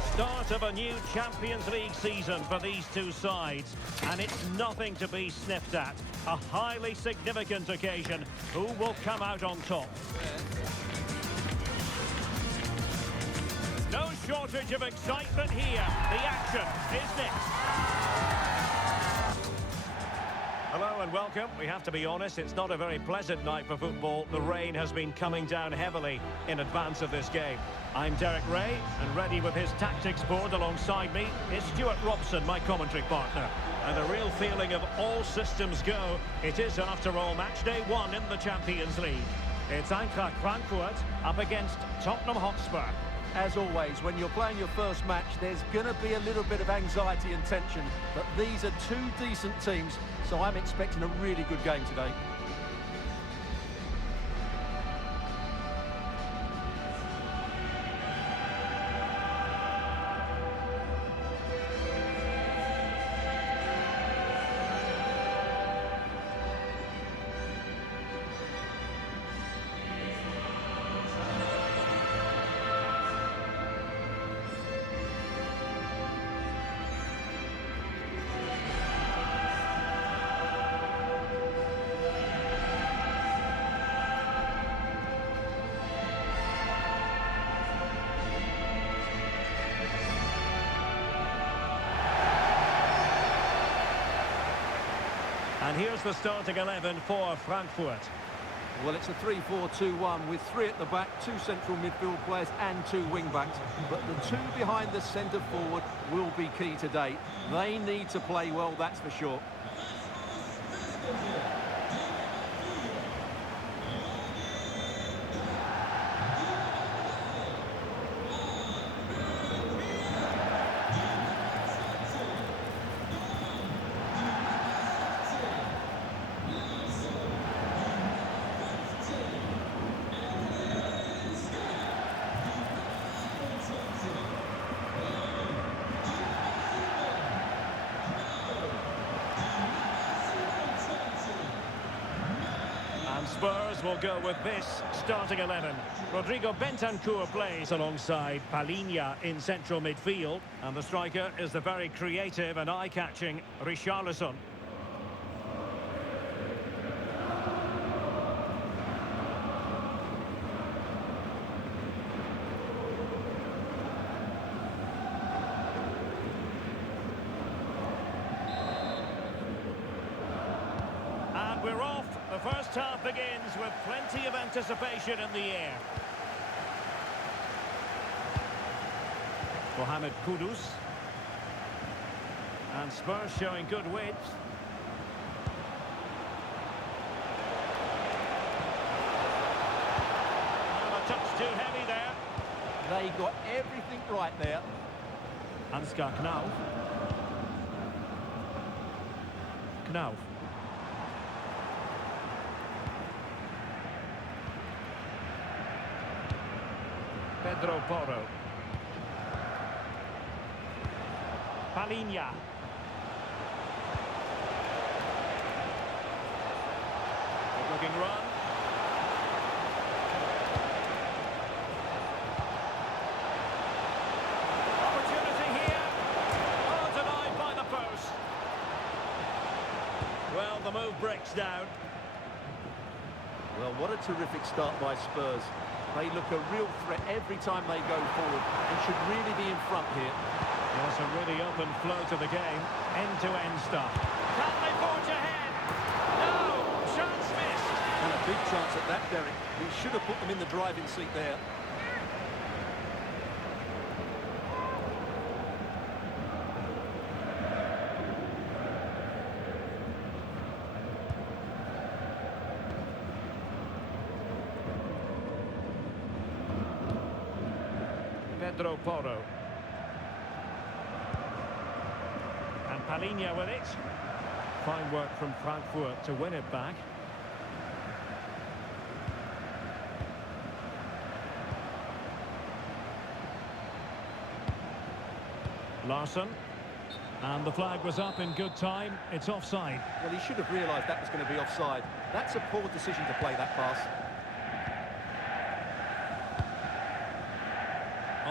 The start of a new Champions League season for these two sides, and it's nothing to be sniffed at. A highly significant occasion. Who will come out on top? No shortage of excitement here. The action is next. Hello and welcome. We have to be honest, it's not a very pleasant night for football. The rain has been coming down heavily in advance of this game. I'm Derek Ray, and ready with his tactics board alongside me is Stuart Robson, my commentary partner. And a real feeling of all systems go. It is, after all, match day 1 in the Champions League. It's Eintracht Frankfurt up against Tottenham Hotspur. As always, when you're playing your first match, there's going to be a little bit of anxiety and tension. But these are two decent teams, so I'm expecting a really good game today. And here's the starting 11 for Frankfurt. Well, it's a 3-4-2-1 with 3 at the back, 2 central midfield players and 2 wing-backs. But the 2 behind the centre forward will be key today. They need to play well, that's for sure. Spurs will go with this starting 11. Rodrigo Bentancur plays alongside Palhinha in central midfield. And the striker is the very creative and eye-catching Richarlison. And we're off. The first half begins with plenty of anticipation in the air. Mohamed Kudus. And Spurs showing good width. And a touch too heavy there. They got everything right there. Ansgar Knauf. Knauf. Pedro Porro. Palhinha. Good looking run. Opportunity here. Oh, denied by the post. Well, the move breaks down. Well, what a terrific start by Spurs. They look a real threat every time they go forward and should really be in front here. Yes, a really open flow to the game. End-to-end stuff. Can they forge ahead? No! Chance missed! And a big chance at that, Derek. He should have put them in the driving seat there. Pedro Porro. And Palhinha with it. Fine work from Frankfurt to win it back. Larsson. And the flag was up in good time. It's offside. Well, he should have realised that was going to be offside. That's a poor decision to play that pass.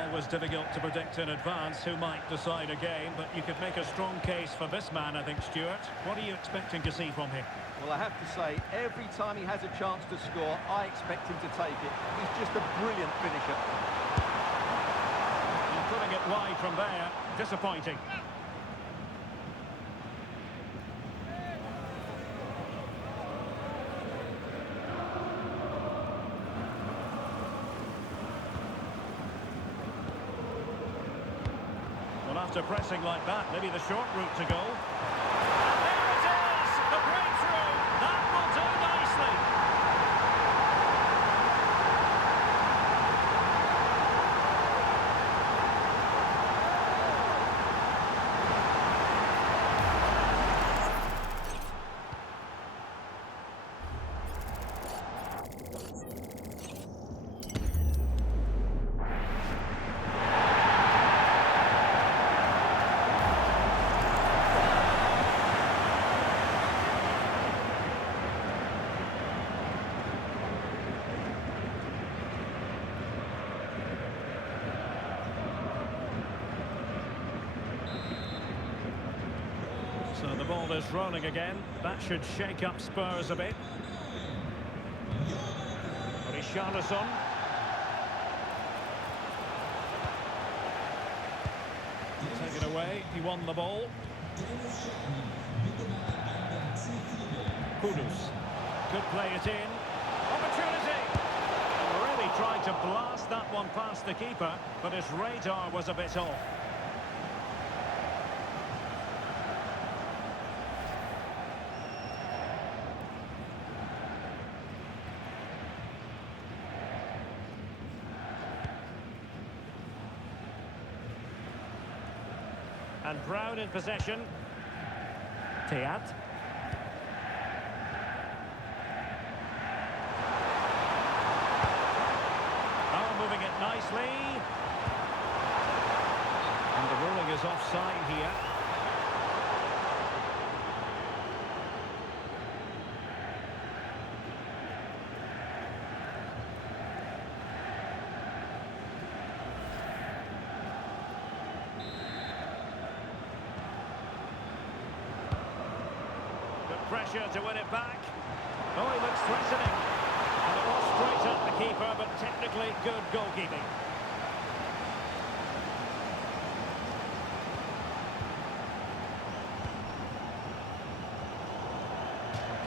Always difficult to predict in advance who might decide a game, but you could make a strong case for this man, I think, Stuart. What are you expecting to see from him? Well, I have to say, every time he has a chance to score, I expect him to take it. He's just a brilliant finisher. And putting it wide from there, disappointing. Well, after pressing like that, maybe the short route to go. And there it is! The breakthrough! That will do nicely! So the ball is rolling again. That should shake up Spurs a bit. Richarlison. Take it away. He won the ball. Kudus. Could play it in. Opportunity! Really tried to blast that one past the keeper, but his radar was a bit off. And Brown in possession. Teat. Oh, moving it nicely. And the ruling is offside here. Pressure to win it back. Oh, he looks threatening. And it was straight at the keeper, but technically good goalkeeping.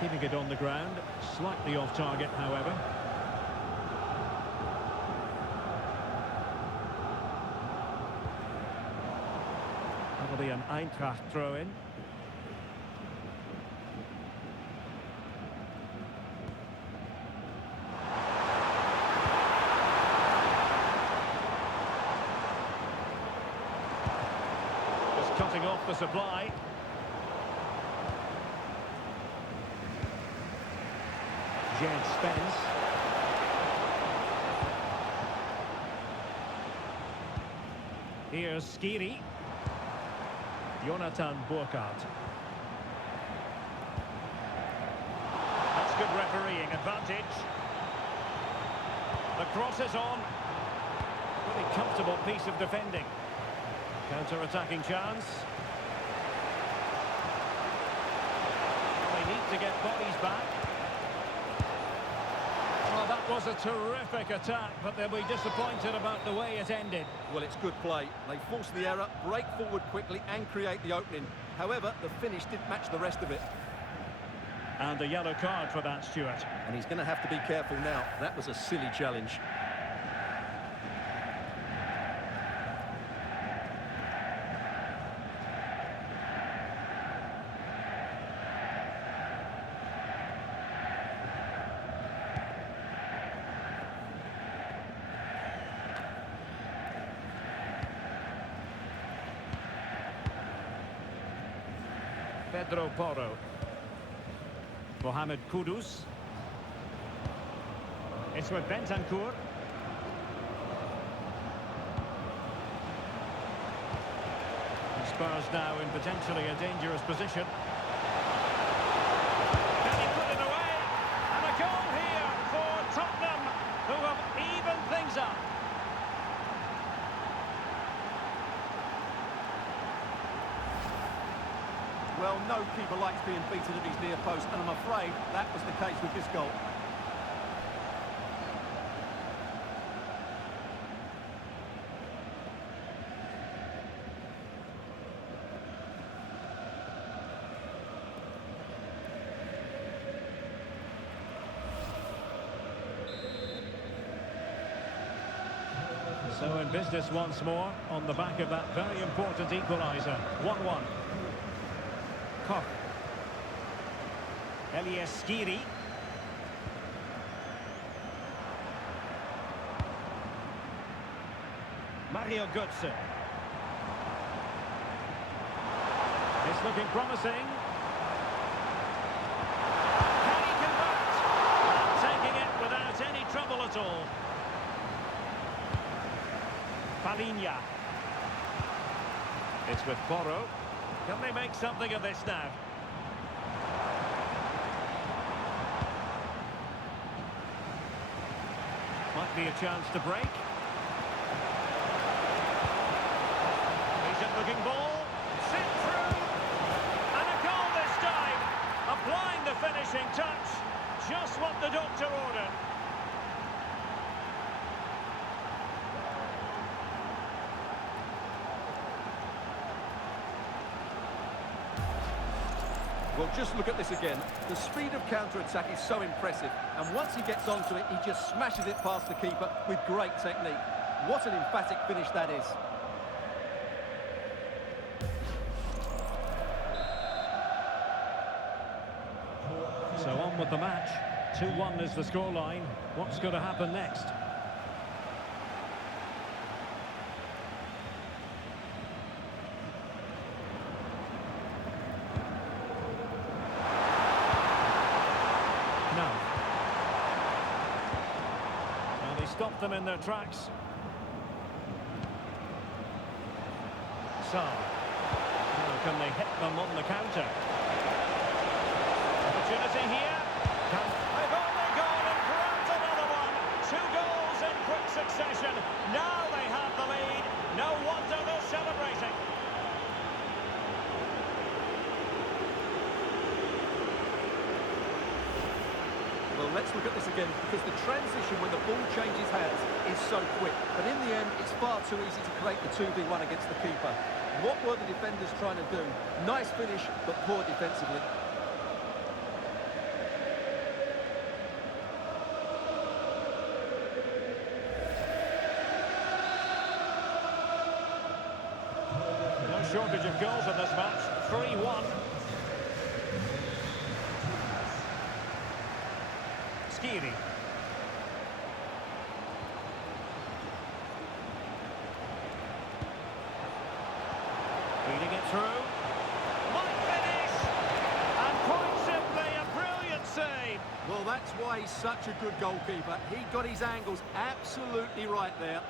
Keeping it on the ground. Slightly off target, however. That'll be an Eintracht throw-in. Cutting off the supply. Jed Spence. Here's Skiri. Jonathan Burkhardt. That's good refereeing advantage. The cross is on. Really comfortable piece of defending. Counter-attacking chance. They need to get bodies back. Well, that was a terrific attack, but they'll be disappointed about the way it ended. Well, it's good play. They force the error, break forward quickly and create the opening. However, the finish didn't match the rest of it. And a yellow card for that, Stuart. And he's going to have to be careful now. That was a silly challenge. Pedro Porro. Mohamed Kudus. It's with Bentancur. Spurs now in potentially a dangerous position. Can he put it away? And a goal here for Tottenham, who have evened things up. Well, no keeper likes being beaten at his near post, and I'm afraid that was the case with this goal. So in business once more, on the back of that very important equaliser. 1-1. Koch. LEAGUeclassic. Mario Götze. It's looking promising. Can he convert? Taking it without any trouble at all. Palinha. It's with Porro. Can they make something of this now? Might be a chance to break. Decent looking ball. Sit through. And a goal this time. Applying the finishing touch. Just what the doctor ordered. Well, just look at this again. The speed of counter-attack is so impressive, and once he gets onto it, he just smashes it past the keeper with great technique. What an emphatic finish that is. So on with the match. 2-1 is the scoreline. What's going to happen next? Stop them in their tracks. So, how can they hit them on the counter? Opportunity here. They've only gone and grabbed another one. 2 goals in quick succession. Now they have the lead. No wonder they're celebrating. Well, let's look at this again, because the transition when the ball changes hands is so quick. But in the end, it's far too easy to create the 2v1 against the keeper. What were the defenders trying to do? Nice finish, but poor defensively. No shortage of goals in this match. 3-1. Skiri. Feeding it through. Might finish! And quite simply, a brilliant save. Well, that's why he's such a good goalkeeper. He got his angles absolutely right there.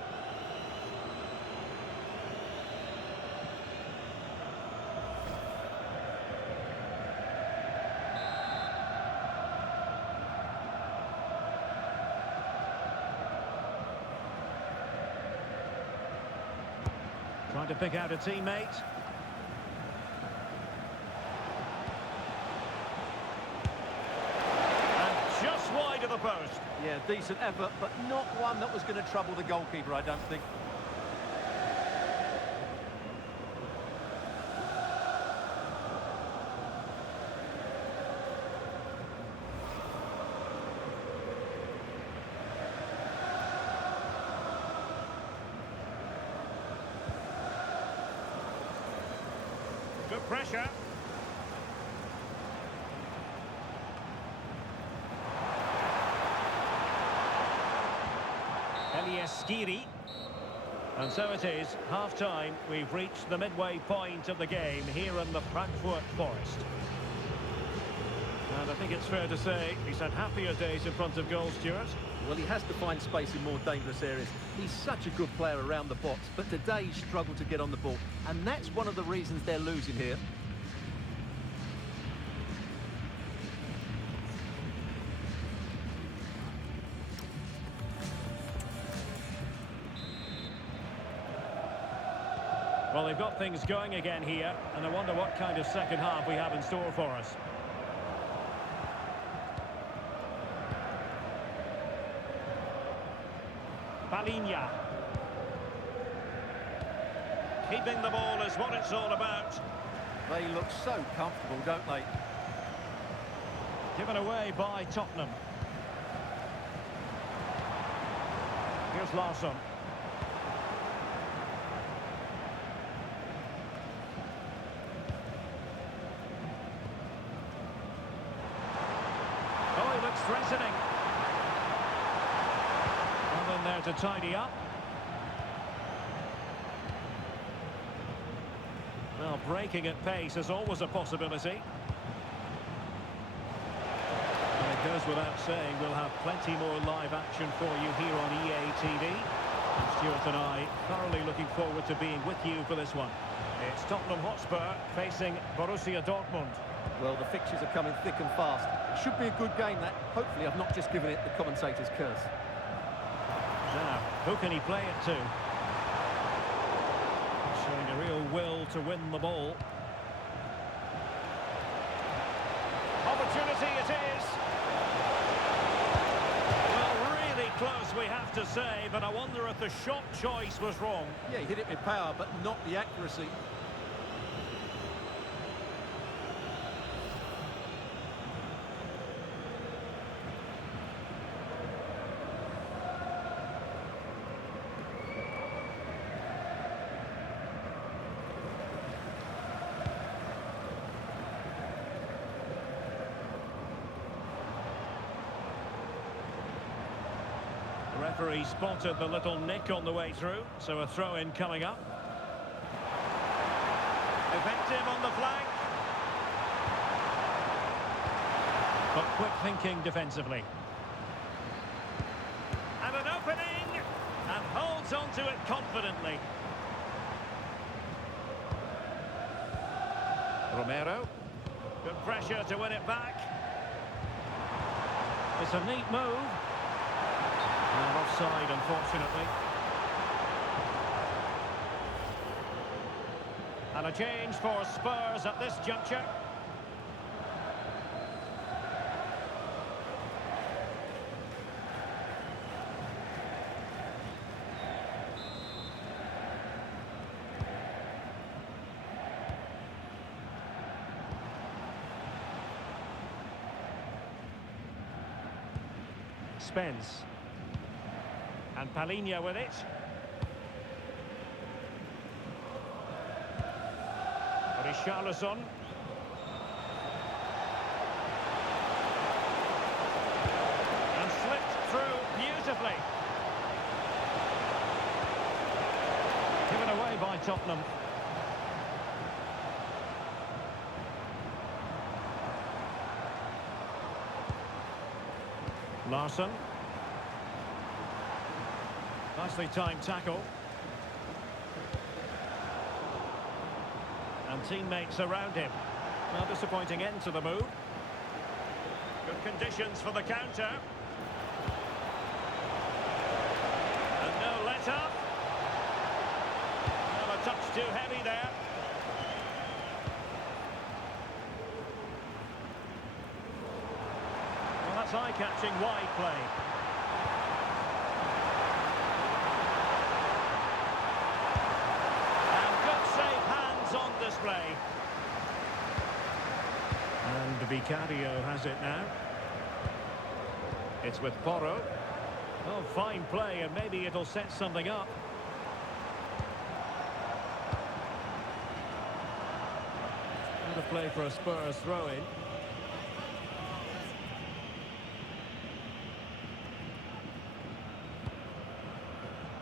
Trying to pick out a teammate. And just wide of the post. Yeah, decent effort, but not one that was going to trouble the goalkeeper, I don't think. Good pressure. LEAGUeclassic. And so it is, half-time. We've reached the midway point of the game here in the Frankfurt Forest. And I think it's fair to say he's had happier days in front of goal, Stuart. Well, he has to find space in more dangerous areas. He's such a good player around the box, but today he struggled to get on the ball. And that's one of the reasons they're losing here. Well, they've got things going again here, and I wonder what kind of second half we have in store for us. Palinha. Keeping the ball is what it's all about. They look so comfortable, don't they? Given away by Tottenham. Here's Larsson. Oh, he looks threatening. Well, in there to tidy up. Well, breaking at pace is always a possibility. And it goes without saying, we'll have plenty more live action for you here on EA TV. And Stuart and I thoroughly looking forward to being with you for this one. It's Tottenham Hotspur facing Borussia Dortmund. Well, the fixtures are coming thick and fast. It should be a good game, that. Hopefully I've not just given it the commentator's curse. Now, who can he play it to? Showing a real will to win the ball. Opportunity it is. Well, really close, we have to say, but I wonder if the shot choice was wrong. Yeah, he hit it with power, but not the accuracy. The referee spotted the little nick on the way through, so a throw-in coming up. Effective on the flank. But quick thinking defensively. And an opening! And holds on to it confidently. Romero. Good pressure to win it back. It's a neat move. And offside, unfortunately. And a change for Spurs at this juncture. Spence. And Palinha with it. Richarlison. And slipped through beautifully. Given away by Tottenham. Larsson. Nicely timed tackle. And teammates around him. Well, disappointing end to the move. Good conditions for the counter. And no let-up. Well, a touch too heavy there. Well, that's eye-catching wide play. On display. And Vicario has it now. It's with Porro. Oh, fine play, and maybe it'll set something up. Out of play for a Spurs throw-in.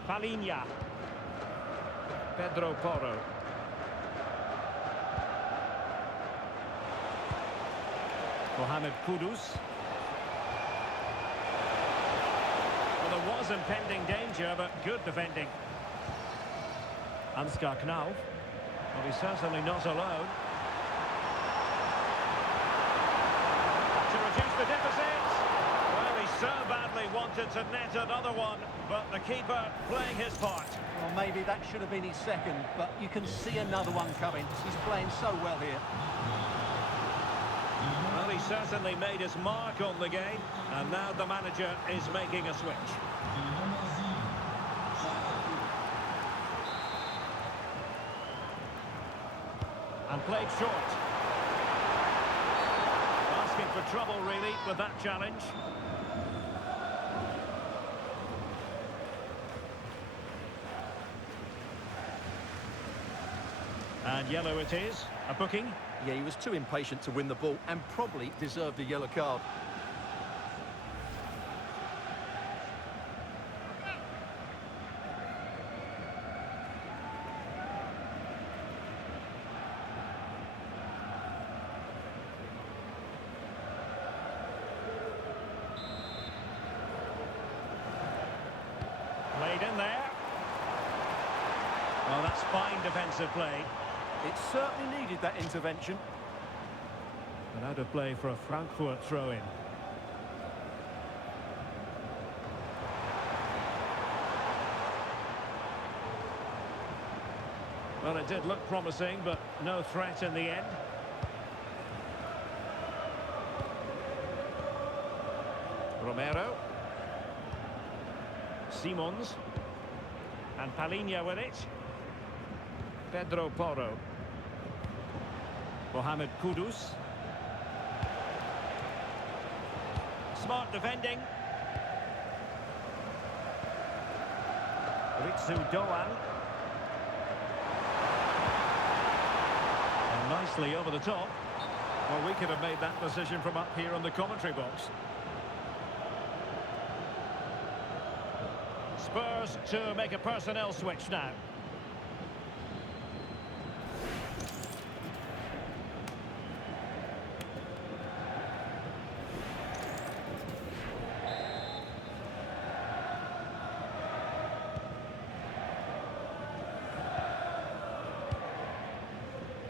Palinha. Pedro Porro. Mohamed Kudus. Well, there was impending danger, but good defending. Ansgar Knauf. Well, he's certainly not alone. To reduce the deficit. Well, he so badly wanted to net another one, but the keeper playing his part. Well, maybe that should have been his second, but you can see another one coming. He's playing so well here. Well, he certainly made his mark on the game, and now the manager is making a switch. And played short. Asking for trouble, really, with that challenge. And yellow it is, a booking. Yeah, he was too impatient to win the ball and probably deserved a yellow card. Played in there. Well, that's fine defensive play. It certainly needed that intervention. And out of play for a Frankfurt throw-in. Well, it did look promising, but no threat in the end. Romero. Simons. And Palhinha with it. Pedro Porro. Mohamed Kudus. Smart defending. Ritsu Doan. And nicely over the top. Well, we could have made that decision from up here on the commentary box. Spurs to make a personnel switch now.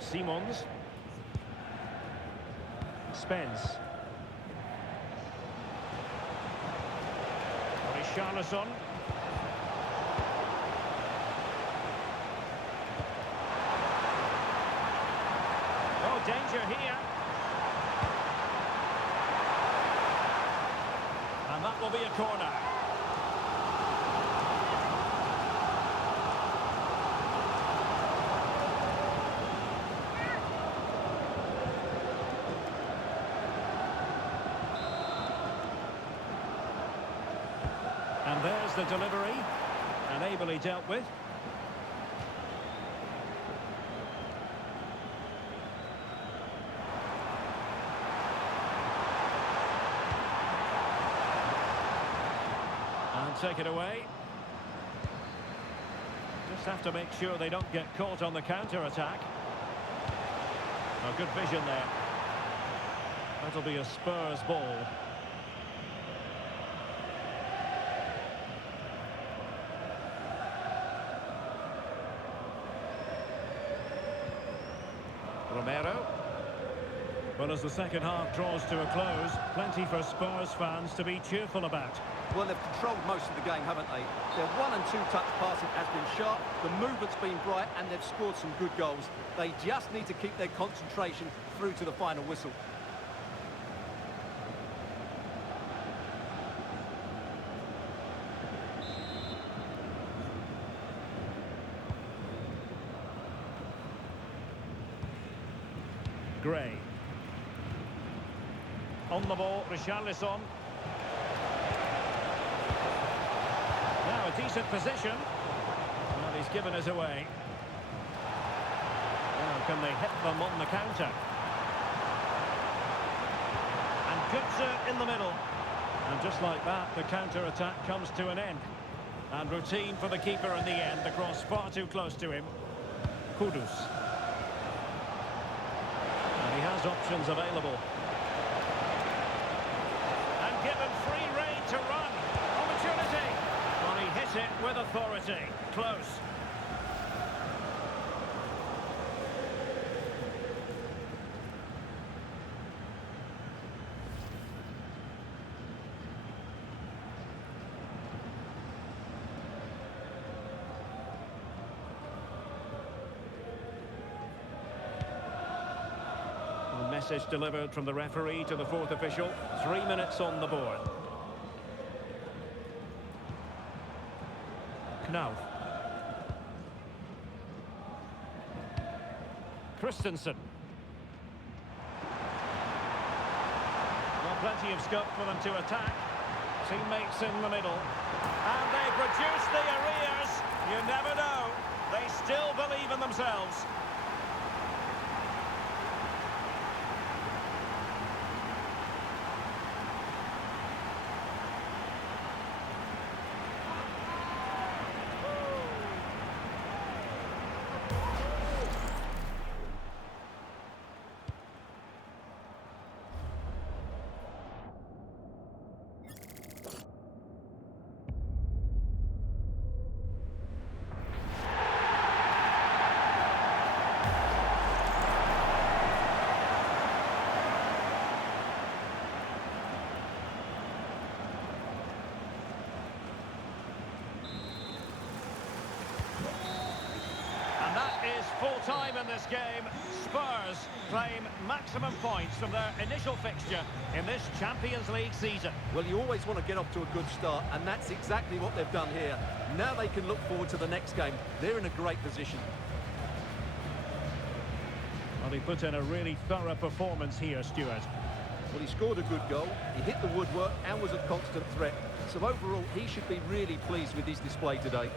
Simons. Spence. Richarlison. Oh, danger here. And that will be a corner. And there's the delivery, and ably dealt with. And take it away. Just have to make sure they don't get caught on the counter-attack. Oh, good vision there. That'll be a Spurs ball. Romero. Well, as the second half draws to a close, plenty for Spurs fans to be cheerful about. Well, they've controlled most of the game, haven't they? Their 1- and 2-touch passing has been sharp, the movement's been bright, and they've scored some good goals. They just need to keep their concentration through to the final whistle. Gray. On the ball, Richarlison. Now a decent position. Well, he's given us away. Now can they hit them on the counter? And Götze in the middle. And just like that, the counter-attack comes to an end. And routine for the keeper in the end. The cross far too close to him. Kudus. He has options available. And given free rein to run. Opportunity. Well, he hit it with authority. Close. message delivered from the referee to the fourth official. 3 minutes on the board. Knauf. Christensen. Well, plenty of scope for them to attack. Teammates in the middle. And they produce the arrears. You never know. They still believe in themselves. Full time in this game. Spurs claim maximum points from their initial fixture in this Champions League season. Well, you always want to get off to a good start, and that's exactly what they've done here. Now they can look forward to the next game. They're in a great position. Well, he put in a really thorough performance here, Stuart. Well, he scored a good goal, he hit the woodwork and was a constant threat. So overall, he should be really pleased with his display today.